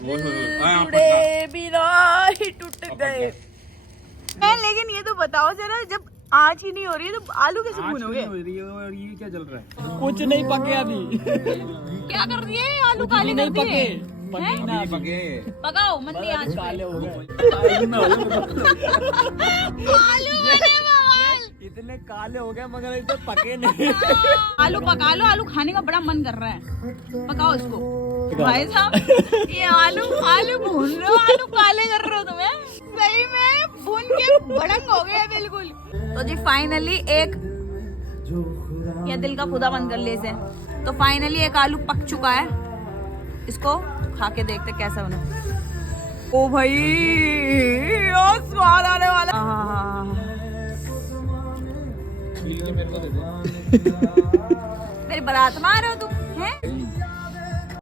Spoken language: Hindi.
जुड़े बिना ही टूट गए। लेकिन ये तो बताओ जरा, जब आँच ही नहीं हो रही है तो आलू कैसे भूनोगे? और ये क्या चल रहा है? कुछ नहीं पके अभी। क्या कर दिए आलू? काले नहीं कर दिए? पके, हैं? पके ना अभी। पके पकाओ मंदी आंच काले पे। हो गए। आलू वाले बवाल। इतने काले हो गए मगर अभी तो पके नहीं। आलू पका लो, आलू खाने का बड़ा मन कर रहा है, पकाओ इसको। भाई साहब ये आलू आलू भून रहे हो, आलू काले कर रहे हो तुम्हें, सही में भून के भड़ंग हो गया बिल्कुल। तो जी फाइनली एक, ये दिल का खुदा बंद कर ले इसे। तो फाइनली एक आलू पक चुका है, इसको खा के देखते कैसा बना। ओ भाई स्वाद आने वाला। मेरी बारात में आ रहे हो तुम हैं?